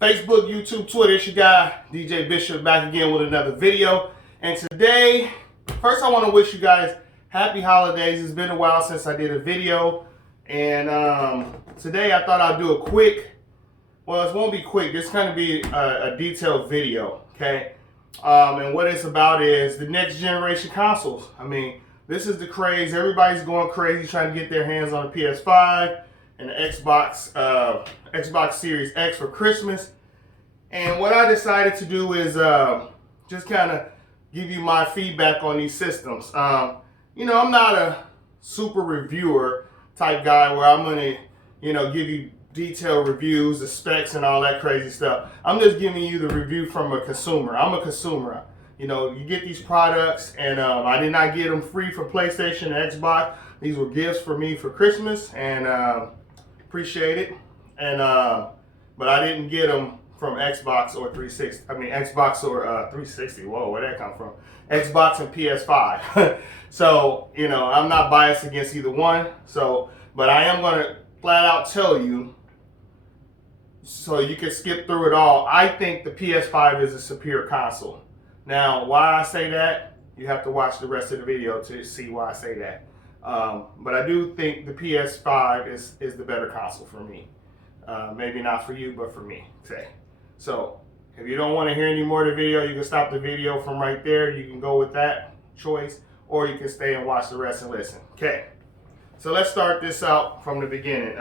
Facebook, YouTube, Twitter. It's your guy, DJ Bishop, back again with another video. And today, first I want to wish you guys happy holidays. It's been a while since I did a video. And today I thought I'd do a quick, well, it won't be quick. This is going to be a detailed video, okay? And what it's about is the next generation consoles. I mean, this is the craze. Everybody's going crazy trying to get their hands on the PS5 and the Xbox Series X for Christmas. And what I decided to do is just kind of give you my feedback on these systems. You know, I'm not a super reviewer type guy where I'm going to, give you detailed reviews, the specs and all that crazy stuff. I'm just giving you the review from a consumer. I'm a consumer. You know, you get these products, and I did not get them free for PlayStation and Xbox. These were gifts for me for Christmas, and appreciate it. And but I didn't get them from Xbox or 360. I mean, Xbox or 360. Whoa, where'd that come from? Xbox and PS5. So, you know, I'm not biased against either one. So, but I am going to flat out tell you, so you can skip through it all. I think the PS5 is a superior console. Now, why I say that, you have to watch the rest of the video to see why I say that. But I do think the PS5 is the better console for me. Maybe not for you, but for me. Okay. So, if you don't want to hear any more of the video, you can stop the video from right there. You can go with that choice, or you can stay and watch the rest and listen. Okay. So let's start this out from the beginning.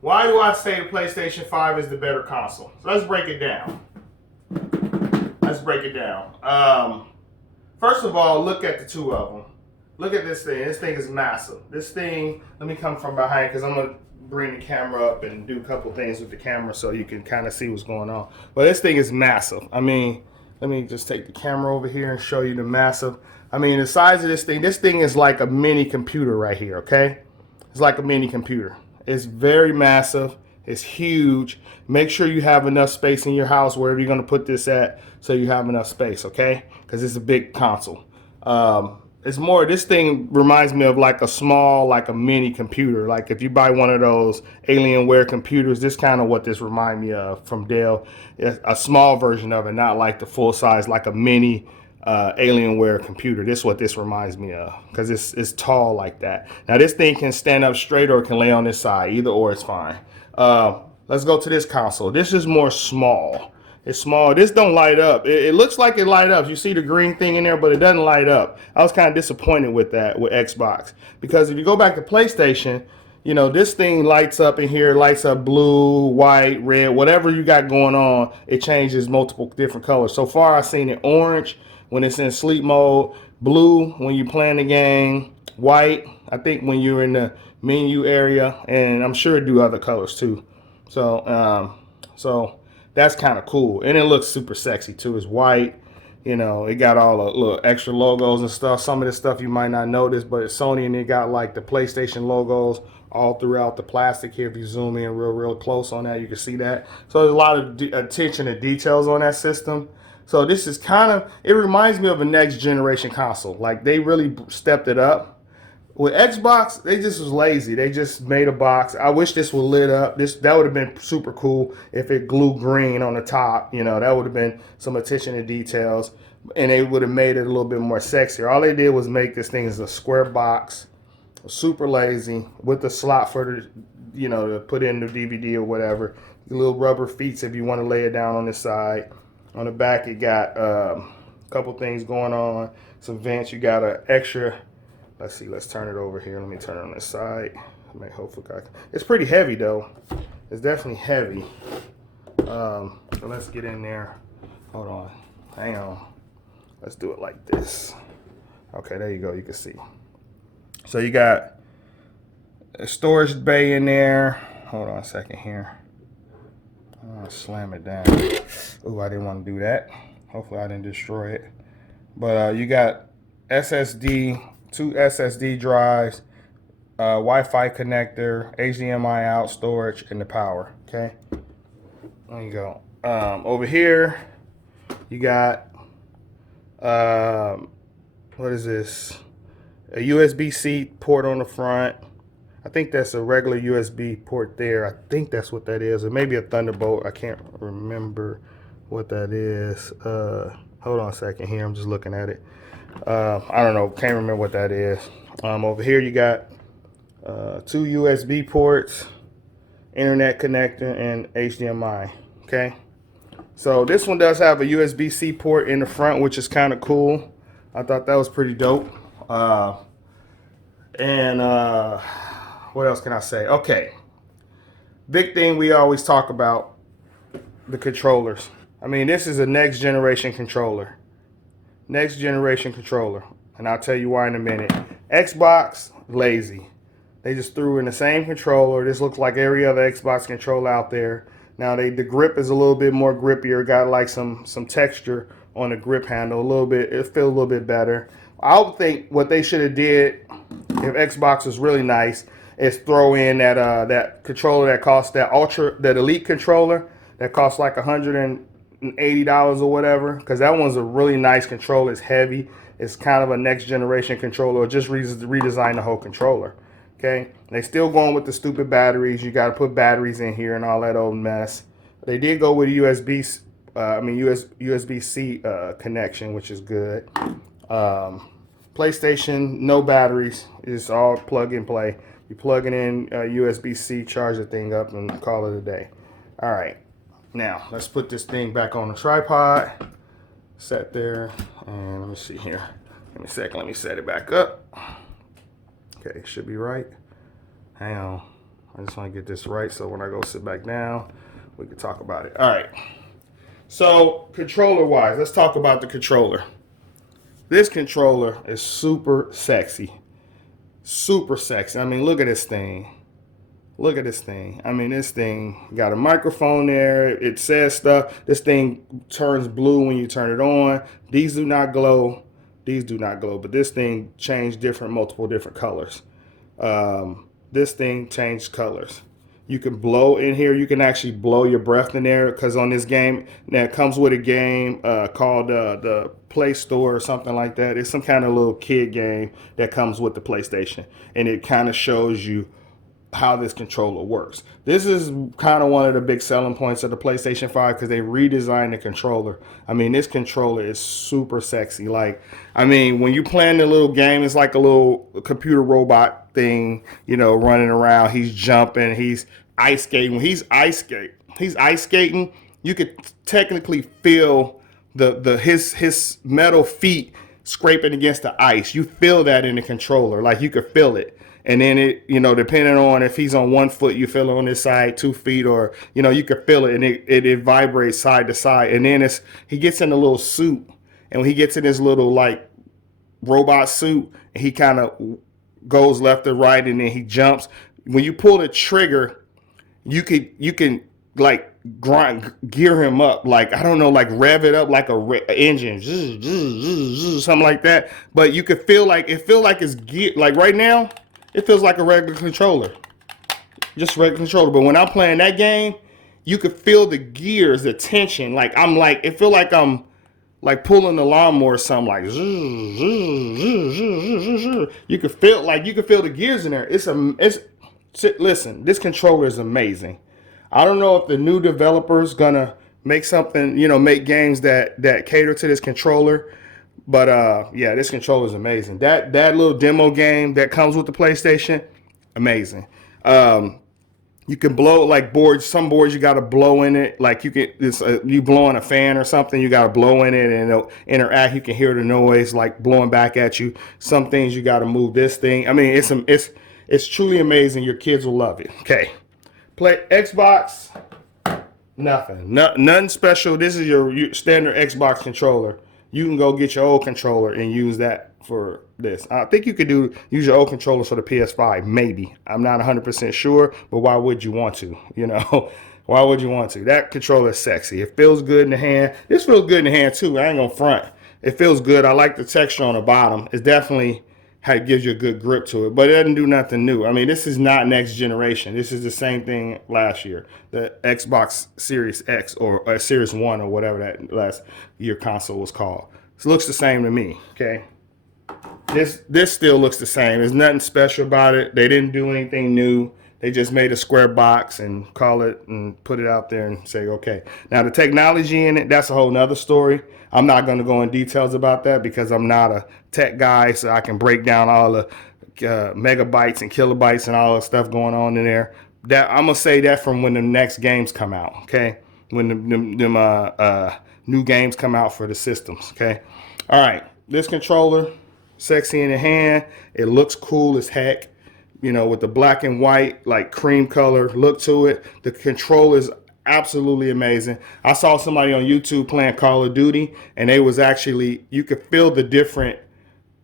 Why do I say the PlayStation 5 is the better console? So let's break it down. First of all, look at the two of them. Look at this thing. This thing is massive. This thing, let me come from behind because I'm going to bring the camera up and do a couple things with the camera so you can kind of see what's going on. But this thing is massive. I mean, let me just take the camera over here and show you the massive. I mean, the size of this thing is like a mini computer right here, okay? It's like a mini computer. It's very massive. It's huge. Make sure you have enough space in your house, wherever you're going to put this at, so you have enough space, okay? Because it's a big console. This thing reminds me of like a small, like a mini computer. Like if you buy one of those Alienware computers, this kind of what this reminds me of from Dell. It's a small version of it, not like the full size, like a mini Alienware computer. This is what this reminds me of, because it's tall like that. Now this thing can stand up straight or it can lay on this side. Either or is fine. Let's go to this console. This is more small. It's small. This don't light up. It looks like it light up. You see the green thing in there, but it doesn't light up. I was kind of disappointed with that with Xbox, because if you go back to PlayStation, you know, this thing lights up in here, lights up blue, white, red, whatever you got going on, it changes multiple different colors. So far, I've seen it orange when it's in sleep mode, blue when you're playing the game, white, I think when you're in the menu area, and I'm sure it do other colors too. So, that's kind of cool, and it looks super sexy too. It's white, you know, it got all the little extra logos and stuff. Some of this stuff you might not notice, but it's Sony, and it got like the PlayStation logos all throughout the plastic here. If you zoom in real close on that, you can see that. So there's a lot of attention to details on that system. So this is it reminds me of a next generation console. Like they really stepped it up. With Xbox, they just was lazy. They just made a box. I wish this was lit up. That would have been super cool if it glue green on the top. You know, that would have been some attention to details, and they would have made it a little bit more sexier. All they did was make this thing as a square box, super lazy, with the slot for the, you know, to put in the DVD or whatever. The little rubber feet if you want to lay it down on this side. On the back, it got a couple things going on. Some vents. You got an extra. Let's see, let's turn it over here. Let me turn it on this side. It's pretty heavy though. It's definitely heavy. So let's get in there. Hold on, hang on. Let's do it like this. Okay, there you go, you can see. So you got a storage bay in there. Hold on a second here. Slam it down. Ooh, I didn't want to do that. Hopefully I didn't destroy it. But you got SSD, 2 SSD drives, Wi-Fi connector, HDMI out storage, and the power. Okay, there you go. Over here, you got what is this? A USB-C port on the front, I think that's a regular USB port there. I think that's what that is. Or maybe a Thunderbolt. I can't remember what that is. Hold on a second here. I'm just looking at it. I don't know. Can't remember what that is. Over here you got 2 USB ports, internet connector, and HDMI. Okay. So this one does have a USB-C port in the front, which is kind of cool. I thought that was pretty dope. What else can I say? Okay. Big thing we always talk about, the controllers. I mean, this is a next generation controller. Next generation controller. And I'll tell you why in a minute. Xbox, lazy. They just threw in the same controller. This looks like every other Xbox controller out there. Now the grip is a little bit more grippier. Got like some texture on the grip handle. A little bit, it feels a little bit better. I would think what they should have did, if Xbox was really nice, is throw in that controller that costs that Elite controller that costs like $180 or whatever. Because that one's a really nice controller. It's heavy. It's kind of a next generation controller. Or just redesign the whole controller. Okay, they still going with the stupid batteries. You got to put batteries in here and all that old mess. They did go with USB-C connection, which is good. PlayStation, no batteries. It's all plug and play. You plug it in USB-C, charge the thing up, and call it a day. All right, now let's put this thing back on the tripod. Set there, and let me see here. Give me a second. Let me set it back up. Okay, should be right. Hang on. I just want to get this right so when I go sit back down, we can talk about it. All right. So, controller-wise, let's talk about the controller. This controller is super sexy. Super sexy. I mean, look at this thing. Look at this thing. I mean, this thing got a microphone there. It says stuff. This thing turns blue when you turn it on. These do not glow. These do not glow, but this thing changed multiple different colors. This thing changed colors. You can blow in here. You can actually blow your breath in there because on this game, now it comes with a game called the Play Store or something like that. It's some kind of little kid game that comes with the PlayStation, and it kind of shows you how this controller works. This is kind of one of the big selling points of the PlayStation 5 because they redesigned the controller. I mean, this controller is super sexy. Like, I mean, when you playing the little game, it's like a little computer robot thing, you know, running around. He's jumping, he's ice skating. When he's ice skating, you could technically feel his metal feet scraping against the ice. You feel that in the controller, like you could feel it. And then it, you know, depending on if he's on 1 foot, you feel it on this side, 2 feet, or, you know, you can feel it and it vibrates side to side. And then he gets in a little suit. And when he gets in his little like robot suit, he kind of goes left or right and then he jumps. When you pull the trigger, you can like gear him up, like, I don't know, like rev it up like a engine, something like that. But you could feel like it's gear. Like right now, it feels like a regular controller, just a regular controller. But when I'm playing that game, you could feel the gears, the tension. Like it feel like I'm like pulling the lawnmower or something. Like you could feel the gears in there. Listen, this controller is amazing. I don't know if the new developer's gonna make something, you know, make games that cater to this controller. But yeah, this controller is amazing. That little demo game that comes with the PlayStation, amazing. You can blow like boards. Some boards you got to blow in it. Like you blow on a fan or something. You got to blow in it and it'll interact. You can hear the noise like blowing back at you. Some things you got to move this thing. I mean, it's truly amazing. Your kids will love it. Okay, play Xbox. Nothing special. This is your standard Xbox controller. You can go get your old controller and use that for this. I think you could use your old controllers for the PS5, maybe. I'm not 100% sure, but why would you want to? You know, why would you want to? That controller is sexy. It feels good in the hand. This feels good in the hand too. I ain't gonna front. It feels good. I like the texture on the bottom. It's definitely it gives you a good grip to it, but it doesn't do nothing new. I mean, this is not next generation. This is the same thing last year. The Xbox Series X or Series 1 or whatever that last year console was called. It looks the same to me, okay? This still looks the same. There's nothing special about it. They didn't do anything new. They just made a square box and call it and put it out there and say, okay. Now the technology in it, that's a whole nother story. I'm not going to go in details about that because I'm not a tech guy, so I can break down all the megabytes and kilobytes and all the stuff going on in there. That I'm gonna say that from when the next games come out. Okay, when the new games come out for the systems. Okay, all right. This controller, sexy in the hand. It looks cool as heck. You know, with the black and white, like cream color look to it. The controller is absolutely amazing. I saw somebody on YouTube playing Call of Duty, and they was actually, you could feel the different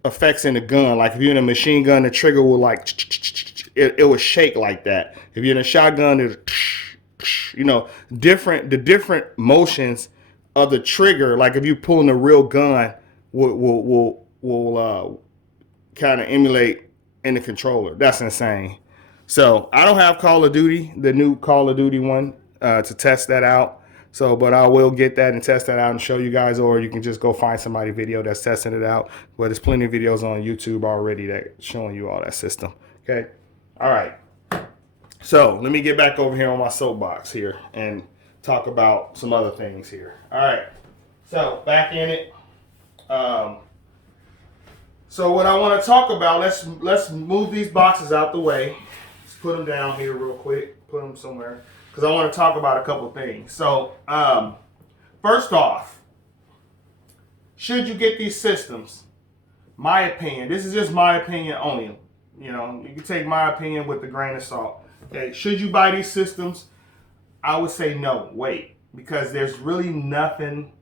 effects in the gun. Like if you're in a machine gun, the trigger will like, it would shake like that. If you're in a shotgun, it, you know, the different motions of the trigger. Like if you're pulling a real gun, will kind of emulate in the controller. That's insane. So I don't have Call of Duty, the new Call of Duty one, to test that out. So, but I will get that and test that out and show you guys, or you can just go find somebody video that's testing it out. But there's plenty of videos on YouTube already that showing you all that system. Okay. All right. So let me get back over here on my soapbox here and talk about some other things here. All right. So back in it. So what I want to talk about, let's move these boxes out the way. Let's put them down here real quick. Put them somewhere because I want to talk about a couple things. So first off, should you get these systems? My opinion. This is just my opinion only. You know, you can take my opinion with a grain of salt. Okay, should you buy these systems? I would say no. Wait, because there's really nothing.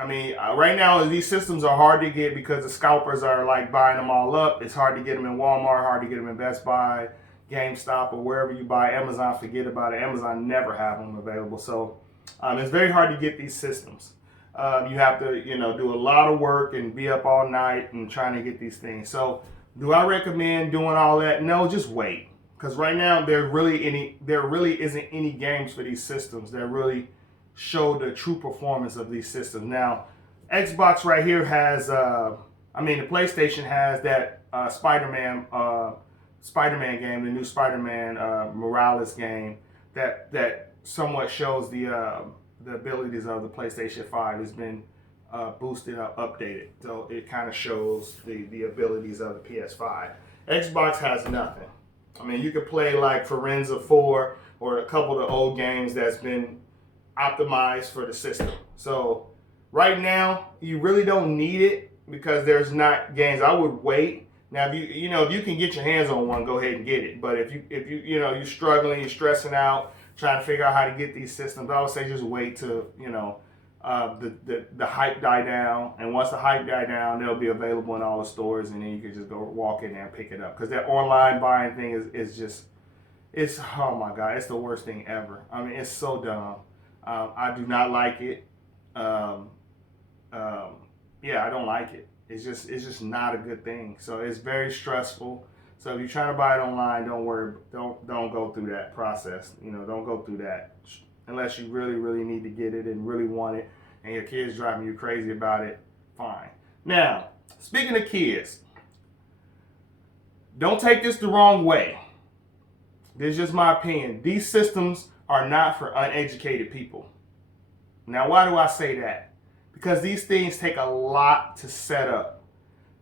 I mean, right now these systems are hard to get because the scalpers are like buying them all up. It's hard to get them in Walmart, hard to get them in Best Buy, GameStop, or wherever you buy. Amazon, forget about it. Amazon never have them available. So it's very hard to get these systems. You have to, you know, do a lot of work and be up all night and trying to get these things. So do I recommend doing all that? No, just wait. Because right now there really isn't any games for these systems that really show the true performance of these systems. Now, Xbox right here has, the PlayStation has that Spider-Man game, the new Spider-Man Morales game that somewhat shows the abilities of the PlayStation 5. Has been boosted up, updated, so it kind of shows the abilities of the PS5. Xbox has nothing. I mean, you could play like Forenza 4 or a couple of the old games that's been optimized for the system. So right now you really don't need it because there's not games. I would wait. Now if you can get your hands on one, go ahead and get it. But if you're struggling, you're stressing out, trying to figure out how to get these systems, I would say just wait till the hype die down. And once the hype die down, they'll be available in all the stores, and then you can just go walk in there and pick it up. Because that online buying thing is just, it's, oh my God, it's the worst thing ever. I mean, it's so dumb. I do not like it. I don't like it. It's just not a good thing. So it's very stressful. So if you're trying to buy it online, don't worry. Don't go through that process. Don't go through that unless you really, really need to get it and really want it, and your kids driving you crazy about it. Fine. Now, speaking of kids, don't take this the wrong way. This is just my opinion. These systems are not for uneducated people. Now, why do I say that? Because these things take a lot to set up.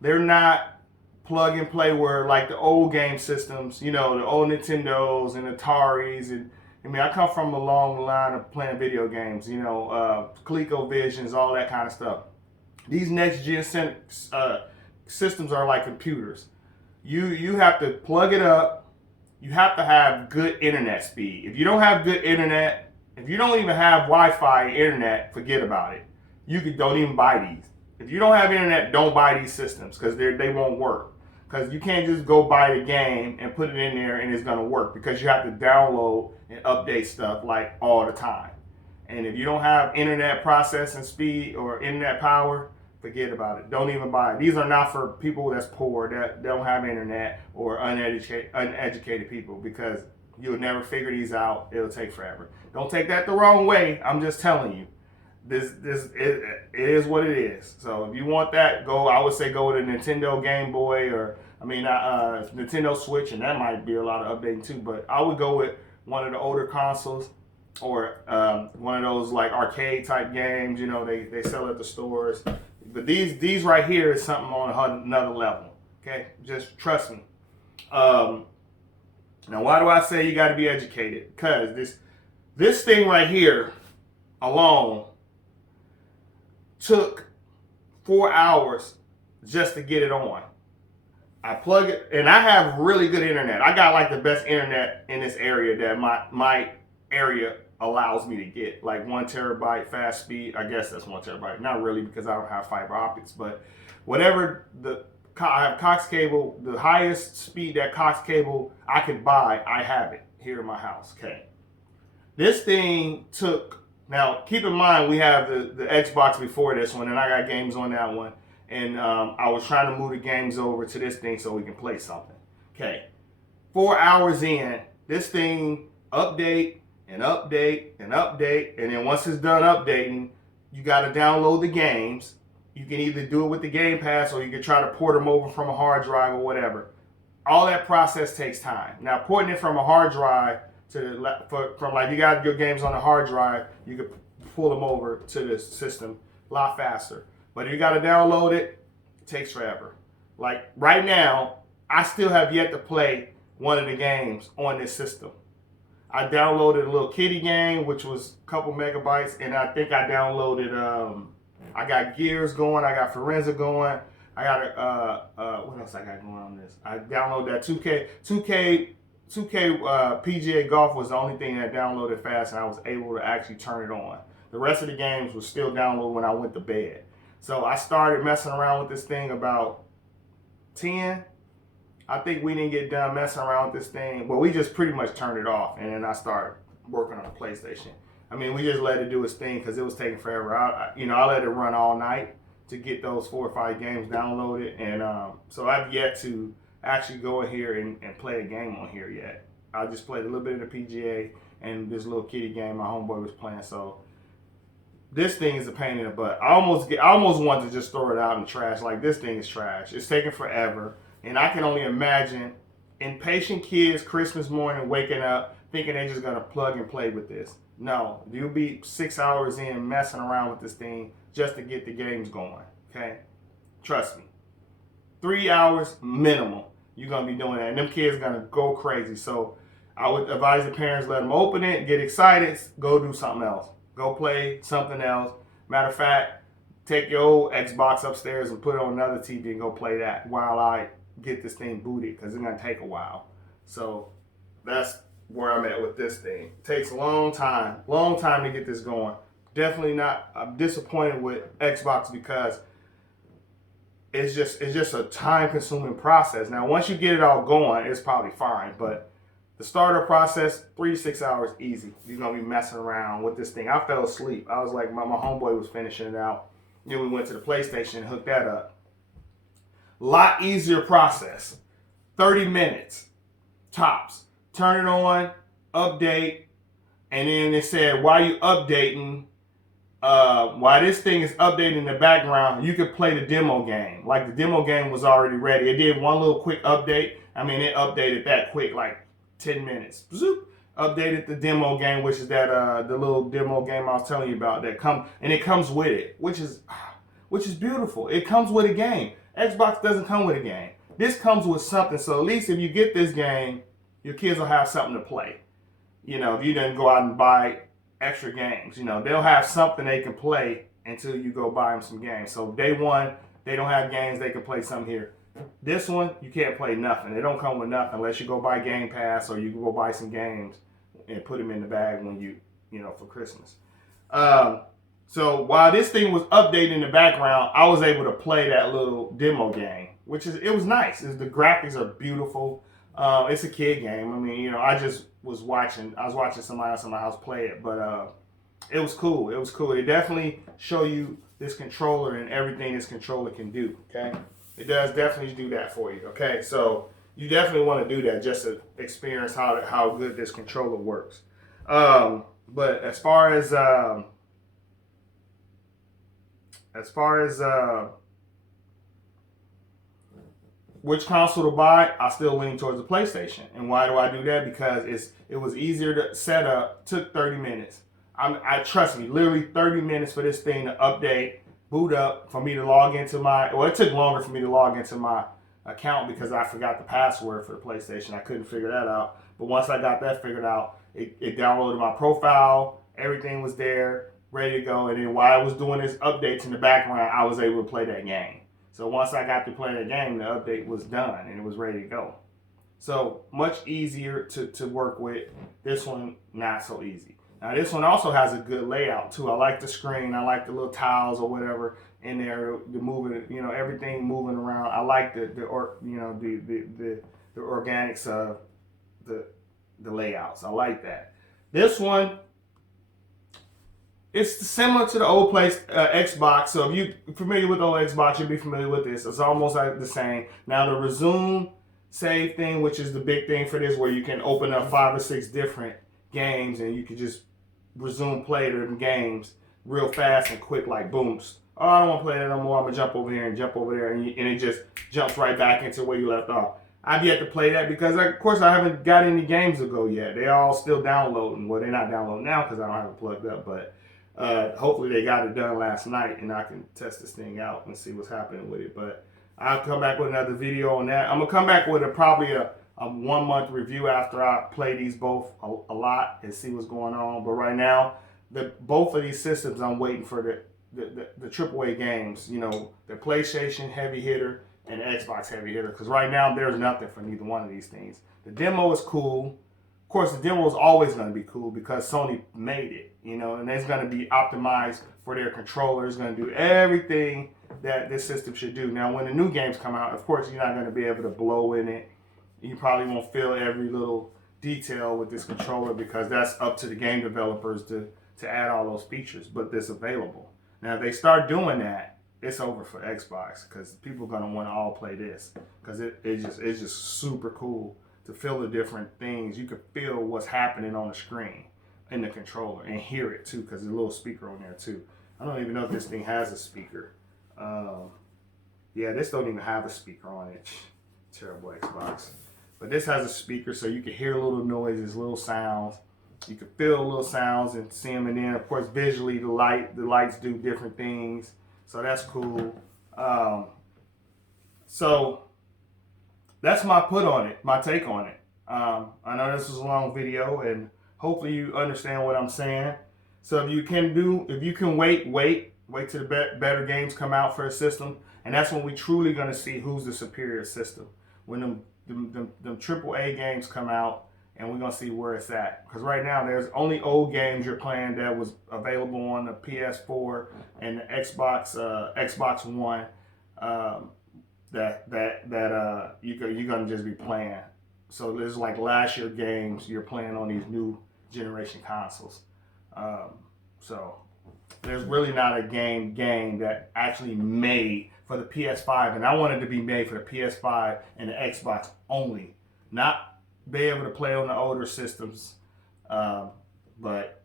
They're not plug and play where like the old game systems, the old Nintendos and Ataris. And I come from a long line of playing video games, ColecoVisions, all that kind of stuff. These next gen systems are like computers. You have to plug it up. You have to have good internet speed. If you don't have good internet, if you don't even have Wi-Fi internet, forget about it. Don't even buy these. If you don't have internet, don't buy these systems because they won't work. Because you can't just go buy the game and put it in there and it's going to work, because you have to download and update stuff like all the time. And if you don't have internet processing speed or internet power, forget about it. Don't even buy it. These are not for people that's poor, that don't have internet, or uneducated people, because you'll never figure these out. It'll take forever. Don't take that the wrong way. I'm just telling you. it is what it is. So if you want that, I would say go with a Nintendo Game Boy, or Nintendo Switch, and that might be a lot of updating too. But I would go with one of the older consoles, or one of those like arcade type games. You know, they sell at the stores. But these right here is something on another level. Okay, just trust me. Now, why do I say you got to be educated? Because this thing right here alone took 4 hours just to get it on. I plug it, and I have really good internet. I got like the best internet in this area that my area allows me to get, like 1 terabyte fast speed. I guess that's 1 terabyte. Not really, because I don't have fiber optics, but whatever I have Cox cable, the highest speed that Cox cable I could buy, I have it here in my house. Okay. This thing took, now keep in mind we have the Xbox before this one, and I got games on that one. And I was trying to move the games over to this thing so we can play something. Okay. 4 hours in, this thing update and update and update. And then once it's done updating, you got to download the games. You can either do it with the Game Pass, or you can try to port them over from a hard drive or whatever. All that process takes time. Now, porting it from a hard drive from like you got your games on a hard drive, you can pull them over to the system a lot faster. But if you got to download it, it takes forever. Like right now, I still have yet to play one of the games on this system. I downloaded a little kiddie game, which was a couple megabytes, and I think I downloaded. I got Gears going. I got Forenza going. I got what else I got going on this? I downloaded that 2K PGA Golf was the only thing that downloaded fast, and I was able to actually turn it on. The rest of the games was still downloaded when I went to bed. So I started messing around with this thing about 10. I think we didn't get done messing around with this thing. Well, we just pretty much turned it off, and then I started working on the PlayStation. I mean, we just let it do its thing because it was taking forever. I let it run all night to get those 4 or 5 games downloaded, and so I've yet to actually go in here and play a game on here yet. I just played a little bit of the PGA and this little kiddie game my homeboy was playing. So this thing is a pain in the butt. I almost want to just throw it out in the trash. Like, this thing is trash. It's taking forever, and I can only imagine impatient kids Christmas morning waking up thinking they're just gonna plug and play with this. No, you'll be 6 hours in messing around with this thing just to get the games going. Okay, trust me. 3 hours minimum, you're gonna be doing that, and them kids are gonna go crazy. So I would advise the parents, let them open it, get excited, go do something else. Go play something else. Matter of fact, take your old Xbox upstairs and put it on another TV and go play that while I get this thing booted, because it's gonna take a while. So that's where I'm at with this thing. It takes a long time to get this going. Definitely not. I'm disappointed with Xbox because it's just a time-consuming process. Now, once you get it all going, it's probably fine, but the startup process, 3 to 6 hours, easy. You're going to be messing around with this thing. I fell asleep. I was like, my homeboy was finishing it out. Then we went to the PlayStation and hooked that up. Lot easier process. 30 minutes, tops. Turn it on, update, and then it said, while you updating, while this thing is updating in the background, you could play the demo game. Like, the demo game was already ready. It did one little quick update. I mean, it updated that quick, like 10 minutes. Zoop. Updated the demo game, which is that the little demo game I was telling you about that it comes with it, which is beautiful. It comes with a game. Xbox doesn't come with a game. This comes with something. So at least if you get this game, your kids will have something to play. You know, if you didn't go out and buy extra games, you know, they'll have something they can play until you go buy them some games. So day one, they don't have games, they can play something here. This one, you can't play nothing. They don't come with nothing unless you go buy Game Pass, or you can go buy some games and put them in the bag when you know, for Christmas. So while this thing was updating in the background, I was able to play that little demo game, it was nice. The graphics are beautiful. It's a kid game. I mean, you know, I was watching somebody else in my house play it, but it was cool. It was cool. It definitely show you this controller and everything this controller can do. Okay, it does definitely do that for you. Okay, so you definitely want to do that just to experience how good this controller works. But as far as as far as which console to buy, I still lean towards the PlayStation. And why do I do that? Because it was easier to set up. Took 30 minutes. I trust me, literally 30 minutes for this thing to update, boot up, for me to log into my. Well, it took longer for me to log into my account because I forgot the password for the PlayStation. I couldn't figure that out. But once I got that figured out, it downloaded my profile. Everything was there, ready to go. And then while I was doing this updates in the background, I was able to play that game. So once I got to play the game, the update was done and it was ready to go. So much easier to work with. This one, not so easy. Now this one also has a good layout too. I like the screen. I like the little tiles or whatever in there, the moving, everything moving around. I like the organics of the layouts. I like that. This one, it's similar to the old Xbox. So if you're familiar with the old Xbox, you'll be familiar with this. It's almost like the same. Now the resume save thing, which is the big thing for this, where you can open up 5 or 6 different games and you can just resume play them games real fast and quick, like booms. Oh, I don't want to play that no more. I'm gonna jump over here and jump over there, and it just jumps right back into where you left off. I've yet to play that because, of course, I haven't got any games to go yet. They're all still downloading. Well, they're not downloading now because I don't have it plugged up, but hopefully they got it done last night and I can test this thing out and see what's happening with it. But I'll come back with another video on that. I'm gonna come back with probably a 1 month review after I play these both a lot and see what's going on. But right now, both of these systems, I'm waiting for the AAA games. The PlayStation heavy hitter and the Xbox heavy hitter. Because right now there's nothing for neither one of these things. The demo is cool. Of course, the demo is always going to be cool because Sony made it. And it's going to be optimized for their controller. It's going to do everything that this system should do. Now, when the new games come out, of course, you're not going to be able to blow in it. You probably won't feel every little detail with this controller because that's up to the game developers to add all those features, but it's available. Now, if they start doing that, it's over for Xbox because people are going to want to all play this because it's just super cool to feel the different things. You can feel what's happening on the screen in the controller and hear it too because there's a little speaker on there too. I don't even know if this thing has a speaker. Yeah, this don't even have a speaker on it. Terrible Xbox. But this has a speaker so you can hear little noises, little sounds. You can feel little sounds and see them, and then of course visually the lights do different things, so that's cool. So that's my take on it. I know this was a long video, and hopefully you understand what I'm saying. So if you can wait till the better games come out for a system, and that's when we truly gonna see who's the superior system. When them AAA games come out, and we're gonna see where it's at. Because right now there's only old games you're playing that was available on the PS4 and the Xbox One that you're gonna just be playing. So there's like last year games you're playing on these new generation consoles. So there's really not a game that actually made for the PS5, and I wanted to be made for the PS5 and the Xbox only, not be able to play on the older systems, but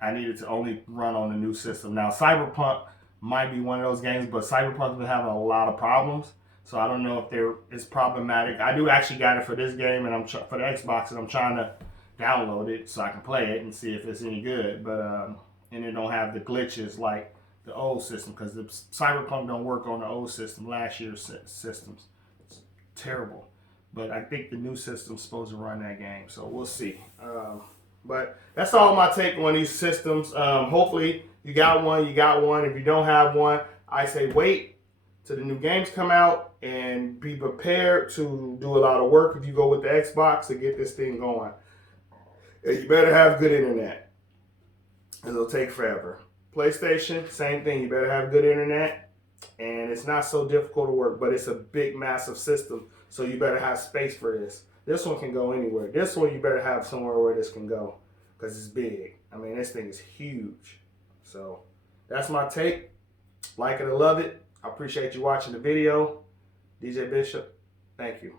I needed to only run on the new system. Now, Cyberpunk might be one of those games, but Cyberpunk's been having a lot of problems, so I don't know if it's problematic. I do actually got it for this game, and for the Xbox, and I'm trying to download it so I can play it and see if it's any good, but and it don't have the glitches like the old system, because the Cyberpunk don't work on the old system, last year's systems. It's terrible. But I think the new system's supposed to run that game, so we'll see. But that's all my take on these systems. Hopefully you got one. If you don't have one, I say wait till the new games come out and be prepared to do a lot of work if you go with the Xbox to get this thing going. And you better have good internet. It'll take forever. PlayStation, same thing. You better have good internet. And it's not so difficult to work, but it's a big, massive system. So you better have space for this. This one can go anywhere. This one you better have somewhere where this can go because it's big. I mean, this thing is huge. So that's my take. Like it or love it. I appreciate you watching the video. DJ Bishop, thank you.